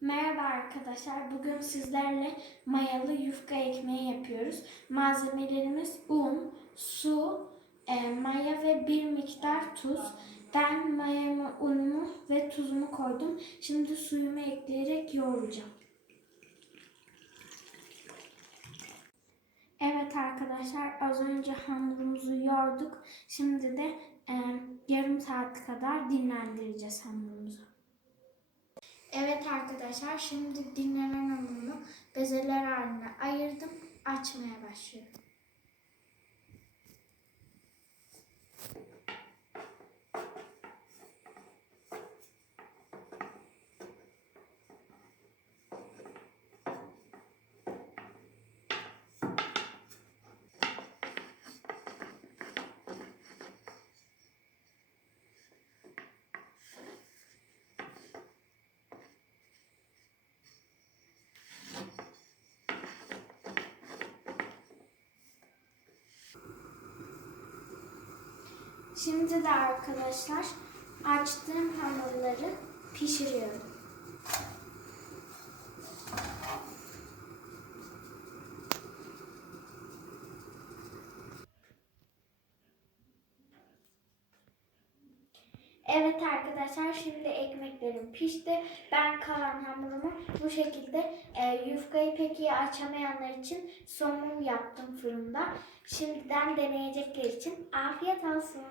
Merhaba arkadaşlar. Bugün sizlerle mayalı yufka ekmeği yapıyoruz. Malzemelerimiz un, su, e, maya ve bir miktar tuz. Ben mayamı, unumu ve tuzumu koydum. Şimdi suyumu ekleyerek yoğuracağım. Evet arkadaşlar az önce hamurumuzu yoğurduk. Şimdi de e, yarım saat kadar dinlendireceğiz hamurumuzu. Evet arkadaşlar şimdi dinlenen hamurumu bezeler haline ayırdım. Açmaya başlıyorum. Şimdi de arkadaşlar açtığım hamurları pişiriyorum. Evet arkadaşlar şimdi ekmeklerim pişti. Ben kalan hamurumu bu şekilde e, yufkayı pek iyi açamayanlar için somon yaptım fırında. Şimdiden deneyecekler için afiyet olsun.